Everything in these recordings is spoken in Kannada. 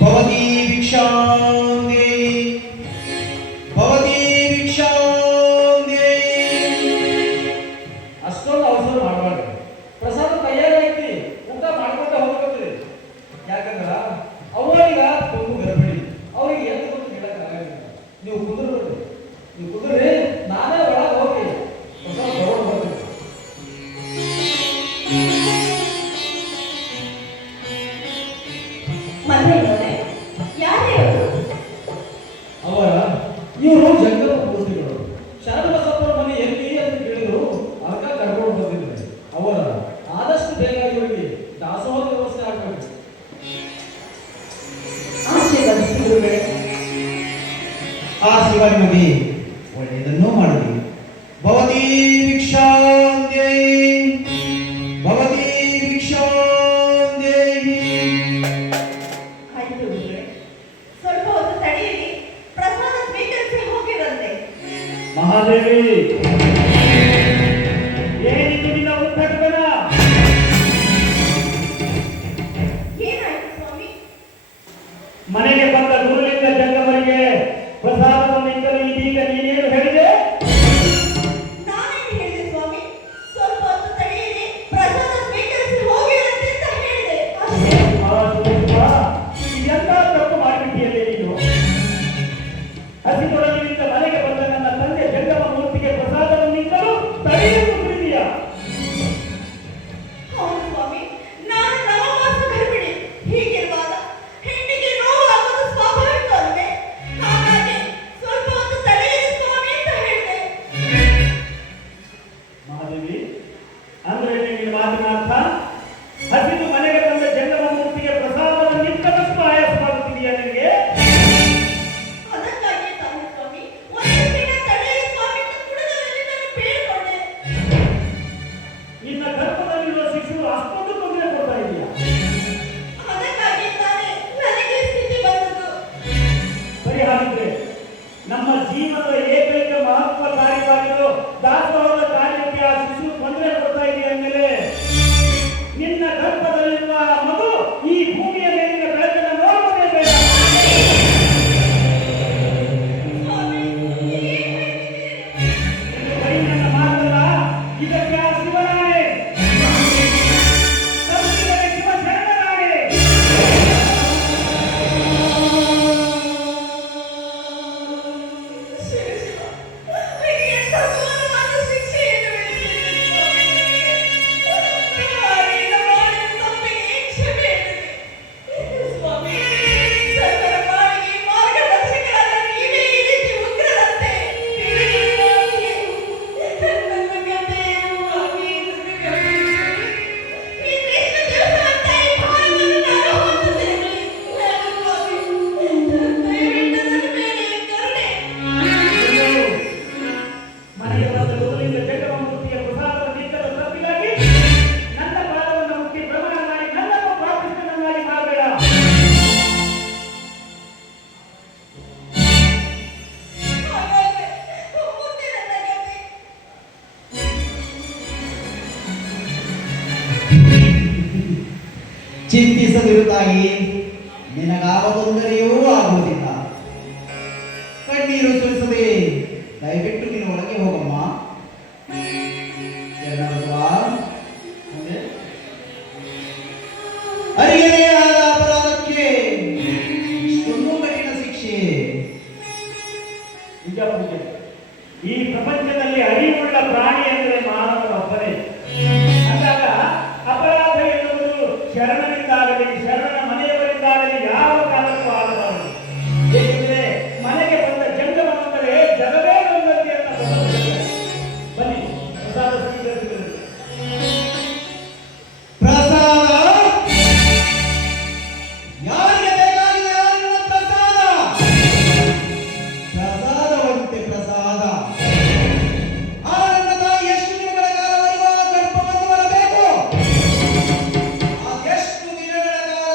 ಭವತಿ ಭಿಕ್ಷಾಂಗೆ ಭವತಿ ಭಿಕ್ಷಾಂಗೆ. ಅಷ್ಟೊಂದು ಅವಸರ ಮಾಡಬಾರ್ದು. ಪ್ರಸಾದ ತಯಾರಾಯ್ತಿ, ಊಟ ಮಾಡ್ಕೊಂಡೆ ಹೋಗ್ಬೇಕ್ರಿ. ಯಾಕಂದ್ರ ಅವರೀಗ ತುಂಬು ಗರ್ಭಿಣಿ, ಅವ್ರಿಗೆ ಎದ್ದು ಗೊತ್ತು ಹೇಳಕ್ಕಾಗಲ್ಲ. ನೀವು ಕುದುರ್ರಿ, ನಾನೇ ಒಳಗೆ ಹೋಗಿ ಪ್ರಸಾದ ತಗೊಂಡು ಬರ್ತೀನಿ. ಅವರ ಇವರು ಜಂಗಮ ಮೂರ್ತಿಗಳು. ಶರಣಬಸಪ್ಪರ ಮನೆ ಎಲ್ಲಿ ಅಂತ ಕೇಳಿದ್ರು, ಆಗ ಕರ್ಕೊಂಡು ಬಂದಿದ್ದಾರೆ. ಅವರ ಆದಷ್ಟು ಬೇಗ ಇವರಿಗೆ ದಾಸೋಹದ ವ್ಯವಸ್ಥೆ ಆಗಬೇಕು. ಆ ಶಿವ ನಿಮಗೆ ಒಳ್ಳೆಯದನ್ನು ಮಾಡಲಿ. ಭವತಿ ಭಿಕ್ಷಾಂಗೆ ಭವತಿ ಭಿಕ್ಷಾಂಗೆ. ಸ್ವಲ್ಪ ಹೊತ್ತು ತಡೆಯಿರಿ, ಪ್ರಸಾದ ಸ್ವೀಕರಿಸಿ ಹೋಗಿರಂತೆ. ಮಹಾದೇವಿ, ಏನಿದು ನಿನ್ನ ಉತ್ತಟತನ? ಏನಾಯ್ತು ಸ್ವಾಮಿ? ಮನೆಗೆ ಬಂದ ಗುರುಲಿಂಗ ಜಂಗಮರಿಗೆ ಪ್ರಸಾದವನ್ನು ಇದ್ದಲು ಇದೀಗ ನೀನೇನು ಹೇಳಿದೆ? ನಾನೇನು ಹೇಳಿದೆ ಸ್ವಾಮಿ? ಸ್ವಲ್ಪ ಹೊತ್ತು ತಡೆಯಿರಿ, ಪ್ರಸಾದ ಸ್ವೀಕರಿಸಿ ಹೋಗಿರಂತೆ ಅಂತ ಹೇಳಿದೆ ಅಷ್ಟೇ. ಎಂತ ತಪ್ಪು ಮಾಡಿಬಿಟ್ಟಿಯಲ್ಲೇ ನೀನು? ಹಸಿದೊಡಲಿನಿಂದ ಮನೆಗೆ ಬಂದ ನನ್ನ ತಂದೆ ಜಂಗಮ ಮೂರ್ತಿಗೆ ಪ್ರಸಾದವನ್ನಿದ್ದಲು ತಡೆಯುತ್ತಿದೆಯಾ? ಹೌದು ಸ್ವಾಮಿ, ನಾನು ನವವಾಸ ಗರ್ಭಿಣಿ. ಹೀಗಿರುವಾಗ ಹೆಣ್ಣಿಗೆ ನೋವು ಆಗೋದು ಸ್ವಾಭಾವಿಕ ಅಲ್ವೇ? ಹಾಗಾಗಿ ಸ್ವಲ್ಪ ಹೊತ್ತು ತಡೆಯಿರಿ ಸ್ವಾಮಿ ಅಂತ ಹೇಳಿದೆ. ಮಹಾದೇವಿ, ಅಂದ್ರೆ ನಿನ್ನ ಮಾತಿನ ಅರ್ಥ ಹಸಿದು ಮನೆಗೆ ಬಂದ ಜಂಗಮ ಮೂರ್ತಿಗೆ ಪ್ರಸಾದವನ್ನಿದ್ದದಷ್ಟು ಆಯಾಸ ಮಾಡುತ್ತಿದೆಯಾ ನಿನಗೆ? ಅದಕ್ಕಾಗಿ ತಾನೆ ಸ್ವಾಮಿ ಒಂದು ದಿನ ತಡೆಯಿರಿ ಸ್ವಾಮಿ ಅಂತ ಕುಡಿದವರಲ್ಲಿ ನಾನು ಬೇಡಿಕೊಂಡೆ. ನಿನ್ನ ಗರ್ಭದಲ್ಲಿರುವ ಶಿಶು ಅಷ್ಟೊಂದು ತೊಂದರೆ ಕೊಡ್ತಾ ಇದೆಯಾ? ಅದಕ್ಕಾಗಿ ತಾನೆ ನನಗೆ ಸ್ಥಿತಿ ಬಂದದ್ದು. ಸರಿ, ಹಾಗಿದ್ರೆ ನಮ್ಮ ಜೀವನದ ಏಕೈಕ ಮಹತ್ವ ಕಾರ್ಯವಾಗಿರೋ ದಾಸೋಹದ ಕಾರ್ಯಕ್ಕೆ ಆ ಶಿಶು ತೊಂದರೆ ಕೊಡ್ತಾ ಇದೆಯಾ ಅಂದಮೇಲೆ ನಿನ್ನ ಗರ್ಭದಲ್ಲಿರುವ ಆ ಮಗು ಈ ಭೂಮಿಯ ಮೇಲಿನ ಬೆಳಕನ್ನು ನೋಡುವುದೇ ಬೇಡ. ಸ್ವಾಮಿ, ಏನು ನಿನ್ನ ಬರೀ ನನ್ನ ಮಾತಲ್ಲ, ಇದಕ್ಕೆ ಆ ಶಿವನಾಣೆ, ಸಂಸ್ಕೃತಿಗೆ ಶಿವ ಶರಣನಾಣೆ. ಶಿವ ಶಿವ, ಎಂಥ ಘೋರವಾದ ಶಿಕ್ಷೆಯನ್ನು ವಿಧಿಸಿದ್ದೀರಿ ಸ್ವಾಮಿ. ನಾನೀಗ ಮಾಡಿದ ತಪ್ಪಿಗೆ ಕ್ಷಮೆ ಇರಲಿ. ಸ್ವಾಮಿ, ಸರ್ವರ ಬಾಳಿಗೆ ಮಾರ್ಗದರ್ಶಕರಾದ ನೀವೇ ಈ ರೀತಿ ಉಗ್ರರಂತೆ. ನನ್ನ ಗತಿ ಏನು ಸ್ವಾಮಿ, ನನ್ನ ಗತಿ. ಇನ್ನೆಷ್ಟು ದಿವಸ ಅಂತ ಈ ಭಾರವನ್ನು ನಾನು ಹೊತ್ತುತ್ತೇನೆ? ಸ್ವಾಮಿ, ದಯವಿಟ್ಟು ನನ್ನ ಮೇಲೆ ಕರುಣೆ. ಮನೆಗೆ ಬಂದ ಗುರುಲಿಂಗ ಜಂಗಮ ಮೂರ್ತಿಯ ಪ್ರಸಾದವನ್ನಿದ್ದದ ತಪ್ಪಿಗಾಗಿ ನನ್ನ ಪಾದವನ್ನು ಮುಟ್ಟಿ ಪ್ರಮಾಣ ಮಾಡಿ ನನ್ನನ್ನು ಪಾಪಿಷ್ಠನನ್ನಾಗಿ ಮಾಡಬೇಡ. ಹಾಗಾದ್ರೆ ಮುಂದೆ ನನ್ನ ಗತಿ? ಚಿಂತಿಸದಿರು ತಾಯಿ, ನಿನಗಾವ ತೊಂದರೆಯೂ ಆಗುವುದಿಲ್ಲ. ಕಣ್ಣೀರು ಸುರಿಸದೆ ದಯವಿಟ್ಟು ನೀನು ಒಳಗೆ ಹೋಗಮ್ಮ. ಎರಡನೆಯದವಾ, ಅರಿಯದೇ ಆದ ಅಪರಾಧಕ್ಕೆ ಇಷ್ಟೊಂದು ಕಠಿಣ ಶಿಕ್ಷೆ. ನಿಜ ಪೂಜೆ, ಈ ಪ್ರಪಂಚದಲ್ಲಿ ಅರಿವುಳ್ಳ ಪ್ರಾಣಿ ಅಂದರೆ ಮಾನವನೊಬ್ಬನೇ. ಅಂದಾಗ ಅಪರಾಧ ಎನ್ನುವುದು ಶರಣನಿಂದಾಗಲಿ ಶರಣನ ಮನೆಯವರಿಂದಾಗಲಿ ಯಾವ ಕಾಲಕ್ಕೂ ಆಗಬಾರದು. ಏಕೆಂದರೆ ಮನೆಗೆ ಬಂದ ಜಂಗಮವೆಂದರೆ ಜಗವೇ ಬಂದಂತೆಯನ್ನು ಬನ್ನಿ ಪ್ರಸಾದ ಸ್ವೀಕರಿಸಿದರು. ಪ್ರಸಾದ ಯಾರಿಗೆ ಬೇಕಾಗಿದೆ ಅವರಿಗೆ ಪ್ರಸಾದ. ಪ್ರಸಾದವಂತೆ ಪ್ರಸಾದ. ಆ ನನ್ನ ತಾಯಿ ಎಷ್ಟು ದಿನಗಳ ಕಾಲ ಗರ್ಭವನ್ನು ಬರಬೇಕು. ಆ ಎಷ್ಟು ದಿನಗಳ ಕಾಲ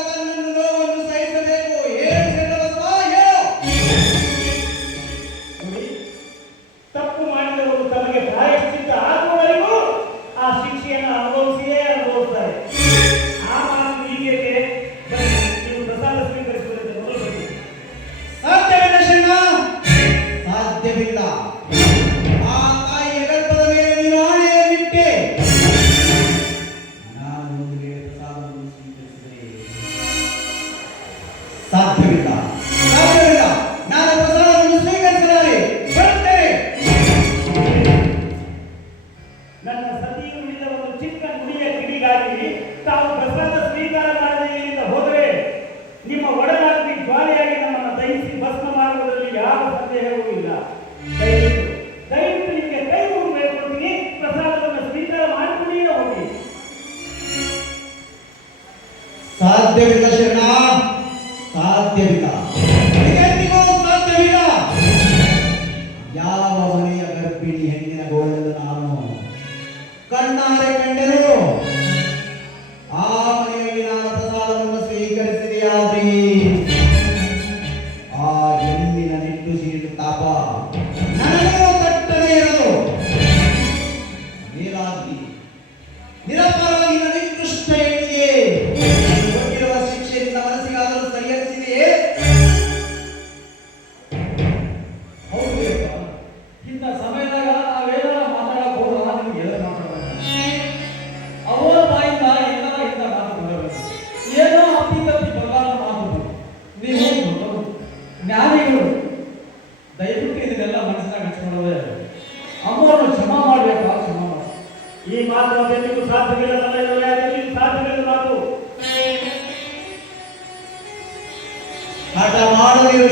ಸಾಧ್ಯವಿಲ್ಲ ಸಾಧ್ಯವಿಲ್ಲ. ನಾನು ಪ್ರಸಾದವನ್ನು ಸ್ವೀಕರಿಸಲಾರೆ. ಬರುತ್ತೇನೆ. ನನ್ನ ಸತಿಯು ನುಡಿದ ಒಂದು ಚಿಕ್ಕ ನುಡಿಯ ಕಿಡಿಗಾಗಿ ತಾವು ಪ್ರಸಾದ ಸ್ವೀಕಾರ ಮಾಡದೆ ಇಲ್ಲಿಂದ ಹೋದರೆ ನಿಮ್ಮ ಒಡನಾಗ್ತಿ ಜ್ವಾಲೆಯಾಗಿ ನಮ್ಮನ್ನು ದಹಿಸಿ ಭಸ್ಮ ಮಾಡುವುದರಲ್ಲಿ ಯಾವ ಸಂದೇಹವೂ ಇಲ್ಲ. ದಯವಿಟ್ಟು ದಯವಿಟ್ಟು ನಿಮಗೆ ಕೈ ಮುಗಿದು ಬೇಡ್ಕೊಳ್ತೀನಿ, ಪ್ರಸಾದವನ್ನು ಸ್ವೀಕಾರ ಮಾಡಿಕೊಂಡೇ ಹೋಗಿ. ಸಾಧ್ಯವಿಲ್ಲ ಶರಣ, ಸಾಧ್ಯವಿಲ್ಲ. ಇದೆಂದಿಗೂ ಸಾಧ್ಯವಿಲ್ಲ. ಯಾವ ಮನೆಯ ಗರ್ಭಿಣಿ ಹೆಣ್ಣಿನ ಗೋಳನ್ನು ನಾನು ಕಣ್ಣಾರೆ ಕಂಡೆನು, ಆ ಮನೆಯಲ್ಲಿ ನಾನು ಪ್ರಸಾದವನ್ನು ಸ್ವೀಕರಿಸಿದೆಯಾದ್ರಿ ಆ ಹೆಣ್ಣಿನ ನಿಟ್ಟುಸಿರಿನ ತಾಪ ನನಗೂ ತಟ್ಟದೇ ಇರಲು. ಮೇಲಾಗಿ ನಿರಪರಾಧಿನ ನಿಕೃಷ್ಟ ಹೆಣ್ಣಿಗೆ ಕೊಟ್ಟಿರುವ ಶಿಕ್ಷೆಯಿಂದ ಮನಸ್ಸಿಗಾದರೂ ಸರಿಹರಿಸಿದೆಯೇ? ಹೌದು ಅಪ್ಪ. ಇಂಥ ಸಮಯದಾಗ ನಾವೇನಾರ ಮಾತಾಡಕ್ ಹೋಗೋಣ, ನಿಮ್ಗೆ ಎದುರು ಮಾತಾಡೋಣ. ಅವರ ಬಾಯಿಂದ ಏನಾರ ಇಂಥ ಮಾತು ಬರಬೇಕು. ಏನೋ ಅಪ್ಪಿ ತಪ್ಪಿ ಬರಲಾರ ಮಾತು. ನೀವು ದೊಡ್ಡವರು, ಜ್ಞಾನಿಗಳು, ದಯವಿಟ್ಟು ಇದನ್ನೆಲ್ಲ ಮನಸ್ಸಿನಾಗ ಹಚ್ಕೊಳ್ಳೋದೇ. ಅಮ್ಮವನ್ನು ಕ್ಷಮಾ ಮಾಡ್ಬೇಕಾ, ಕ್ಷಮಾ ಮಾಡಿ. ಈ ಮಾತು ಅದೆಂದಿಗೂ ಸಾಧ್ಯವಿಲ್ಲ, ಅದೆಂದಿಗೂ ಸಾಧ್ಯವಿಲ್ಲ ಮಾತು. ಹಠ ಮಾಡದಿರು